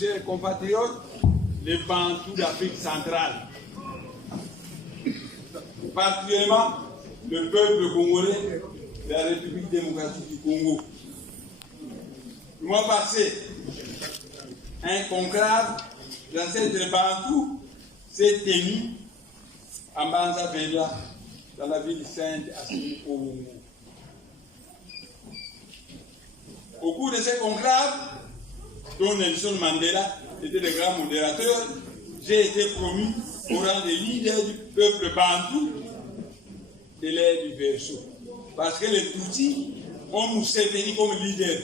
chers compatriotes, les Bantous d'Afrique centrale, particulièrement le peuple congolais de la République démocratique du Congo. Le mois passé, un conclave d'ancêtres Bantous s'est tenu à Mbanza Vela, dans la ville sainte Assimi Oungo. Au cours de ce conclave, dont Nelson Mandela était le grand modérateur, j'ai été promu au rang de leader du peuple Bantou de l'ère du Verseau. Parce que les Tutsis ont Museveni comme leader.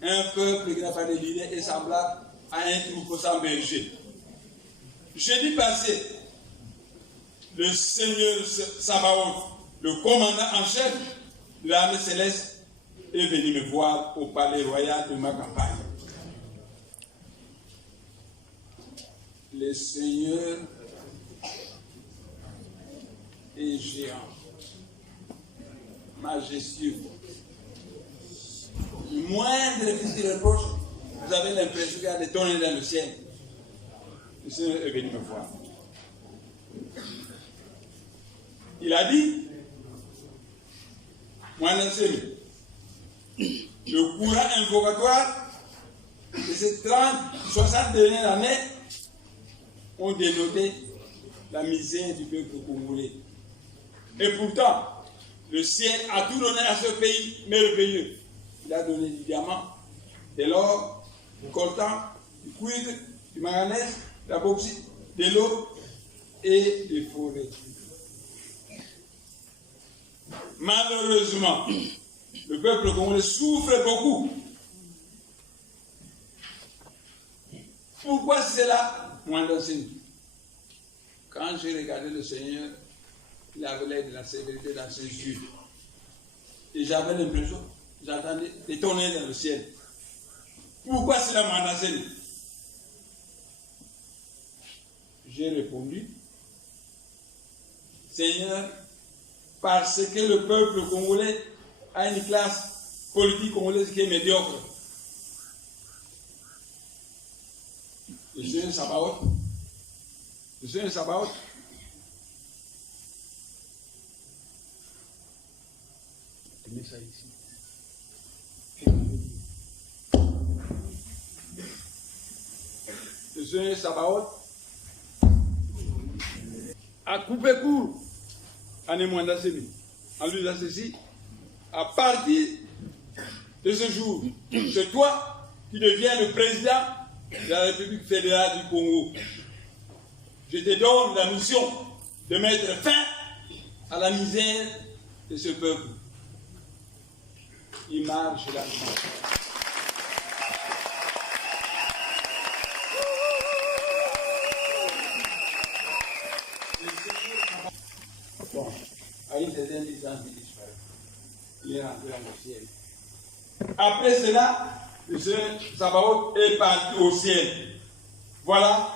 Un peuple qui n'a pas de leader est semblable à un troupeau sans berger. Jeudi passé, le Seigneur Sabaoth, le commandant en chef de l'armée céleste, est venu me voir au palais royal de ma campagne. Le Seigneur est géant, majestueux. Le moindre petit reproche, vous avez l'impression qu'il y a des tonnerres dans le ciel. Le Seigneur est venu me voir. Il a dit, le courant invocatoire de ces 30-60 dernières années ont dénoté la misère du peuple congolais. Et pourtant, le ciel a tout donné à ce pays merveilleux. Il a donné du diamant, de l'or, du coltan, du cuivre, du manganèse, de la bauxite, de l'eau et des forêts. Malheureusement, le peuple congolais souffre beaucoup. Pourquoi c'est là? Moi, quand j'ai regardé le Seigneur, il avait l'air de la sévérité dans ses yeux. Et j'avais l'impression, j'entendais des tonnerres dans le ciel. Pourquoi c'est là, moi, j'ai répondu, Seigneur, parce que le peuple congolais a une classe politique congolaise qui est médiocre. Le Seigneur Sabaoth, mets ça ici. Le Seigneur Sabaoth a coupé court à Nemwanda Semi, en lui disant ceci, à partir de ce jour, c'est toi qui deviens le président de la République fédérale du Congo. Je te donne la mission de mettre fin à la misère de ce peuple. Il marche là. Bon, à une certaine distance, il disparaît. Il est rentré dans le ciel. Après cela, le Seigneur Sabaoth est parti au ciel. Voilà,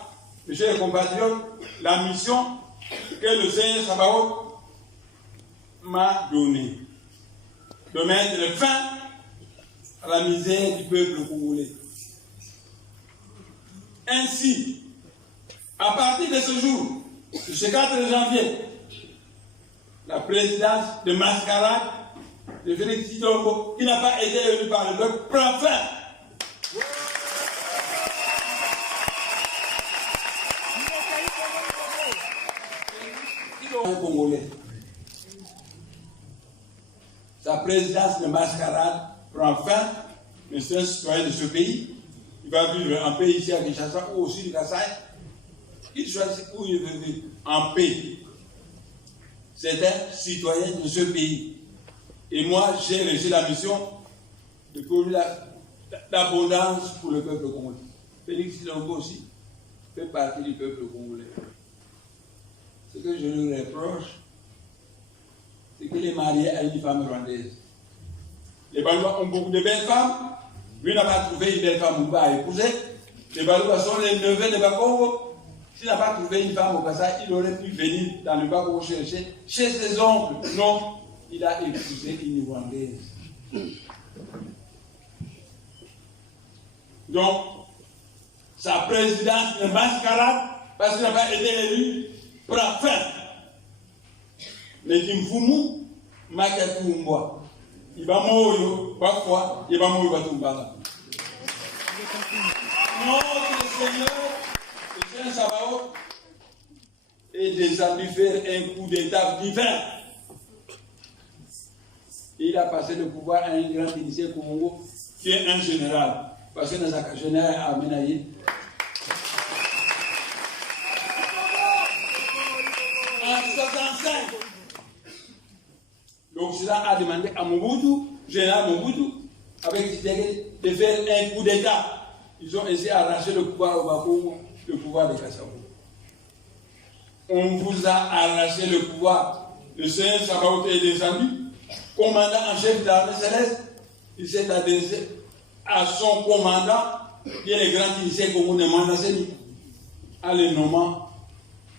mes chers compatriotes, la mission que le Seigneur Sabaoth m'a donnée. De mettre fin à la misère du peuple congolais. Ainsi, à partir de ce jour, de ce 4 janvier, la présidence de mascarade de Félix Tshisekedi, qui n'a pas été élu par le peuple, prend fin. Congolais. Sa présidence de mascarade prend fin, mais c'est un citoyen de ce pays. Il va vivre en paix ici à Kinshasa ou au sud du Kasaï. Il choisit où il veut vivre, en paix. C'est un citoyen de ce pays. Et moi, j'ai reçu la mission de produire l'abondance pour le peuple congolais. Félix Tshisekedi aussi fait partie du peuple congolais. Ce que je lui reproche, c'est qu'il est marié à une femme rwandaise. Les Balouas ont beaucoup de belles femmes. Lui n'a pas trouvé une belle femme à épouser. Les Balouas sont les neveux de Bakongo. S'il n'a pas trouvé une femme au Kasaï, il aurait pu venir dans le Bakongo chercher chez ses oncles. Non, il a épousé une rwandaise. Donc, sa présidence de mascarade, parce qu'il n'a pas été élu, prend fin. Mais Kimfumu, Makatumboa, il va mourir, parfois, il va mourir, Batumbala. Notre Seigneur, le Seigneur Sabaoth, est descendu faire un coup d'état divin. Il a passé le pouvoir à un grand initié Congo, qui est un général. Parce que dans un général à Menaï. En 1965, l'Occident a demandé à Mobutu, général Mobutu, avec Tshisekedi, de faire un coup d'état. Ils ont essayé d'arracher le pouvoir au Bakongo, le pouvoir de Kassabou. On vous a arraché le pouvoir. Le Seigneur Sabaoth est descendu, commandant en chef de l'armée céleste. Il s'est adressé à son commandant, qui est le grand initié Congo de Mandaseni, en le nommant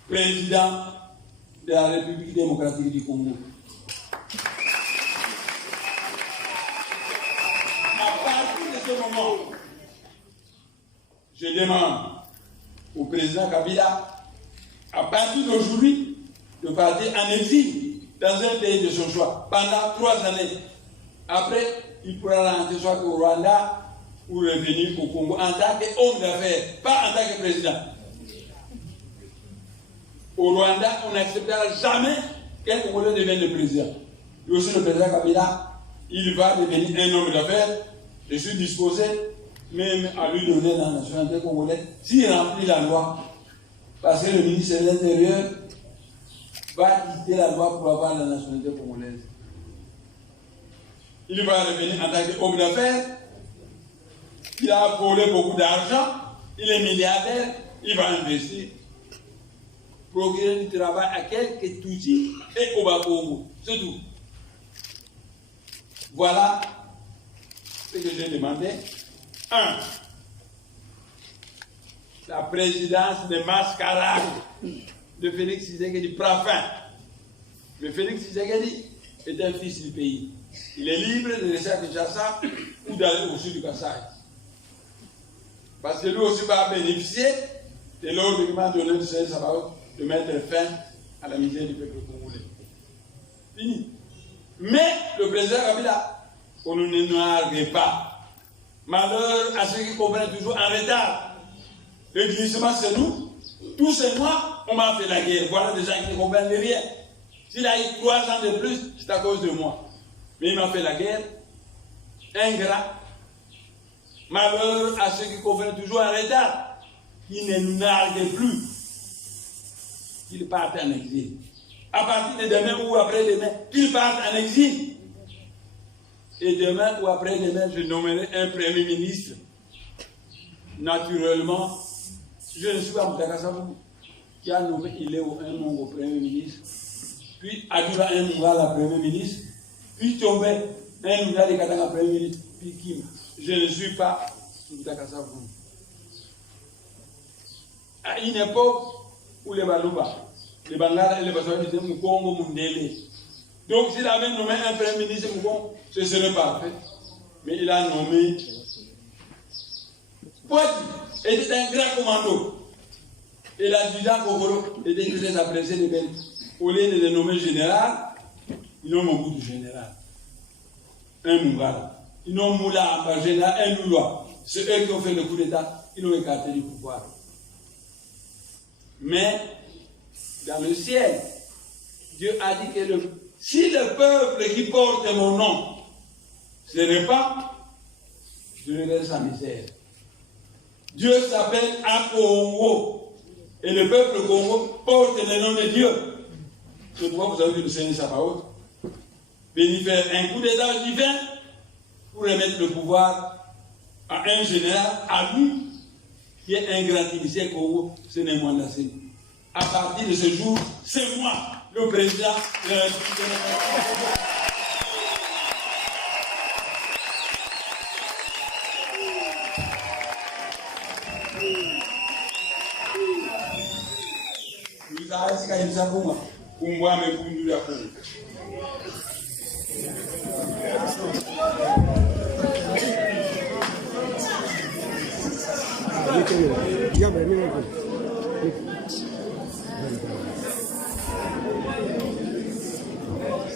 président de la République démocratique du Congo. À partir de ce moment, je demande au président Kabila, à partir d'aujourd'hui, de partir en exil dans un pays de son choix pendant 3 années. Après, il pourra rentrer soit au Rwanda ou revenir au Congo en tant qu'homme d'affaires, pas en tant que président. Au Rwanda, on n'acceptera jamais qu'un Congolais devienne le président. Et aussi le président Kabila, il va devenir un homme d'affaires. Je suis disposé même à lui donner la nationalité congolaise s'il remplit la loi. Parce que le ministre de l'Intérieur va quitter la loi pour avoir la nationalité congolaise. Il va revenir en tant qu'homme d'affaires. Il a volé beaucoup d'argent. Il est milliardaire. Il va investir. Procurer du travail à quelques Tutsis et au Bakongo. C'est tout. Voilà ce que j'ai demandé. 1. La présidence de mascarade de Félix Tshisekedi prend fin. Mais Félix Tshisekedi est un fils du pays. Il est libre de rester à Kinshasa ou d'aller au sud du Kassai. Parce que lui aussi va bénéficier de l'ordre qui m'a donné le Seigneur Sabaoth de mettre fin à la misère du peuple congolais. Fini. Mais le président Kabila, on ne nargue pas. Malheur à ceux qui comprennent toujours en retard. Le glissement, c'est nous. Tous ces mois, on m'a fait la guerre. Voilà des gens qui ne comprennent rien. S'il a eu 3 ans de plus, c'est à cause de moi. Mais il m'a fait la guerre. Ingrat. Malheur à ceux qui comprennent toujours en retard. Qui ne nous narguent plus. Qu'ils partent en exil. À partir de demain ou après-demain, qu'ils partent en exil. Et demain ou après-demain, je nommerai un premier ministre. Naturellement, je ne suis pas Moutakasabou, qui a nommé Iléo un Mongo premier ministre, puis Adula un Mungala premier ministre, puis Tombé un Mungala de Katanga premier ministre, puis Kim. Je ne suis pas Moutakasabou. À une époque où les Balouba, les Bangala et les Basouba disaient Moukongo Mundele. Donc s'il avait nommé un premier ministre Moukongo, ce serait parfait. Mais il a nommé Poiti était un grand commando. Et l'adjudant Kogolo était très apprécié de Belgique. Au lieu de le nommer général, ils n'ont beaucoup de général. Un Mungala. Ils n'ont Moula, un général, un Loulois. C'est eux qui ont fait le coup d'État. Ils ont écarté du pouvoir. Mais, dans le ciel, Dieu a dit que si le peuple qui porte mon nom se répand, je le laisse en misère. Dieu s'appelle Akongo. Et le peuple Congo porte le nom de Dieu. C'est pourquoi vous avez vu le Seigneur Sabaoth venir faire un coup d'état divin pour remettre le pouvoir à un général, à lui, qui est un grand initié Congo, c'est Némoanda Seni. À partir de ce jour, c'est moi, le président de la République démocratique. Regarde,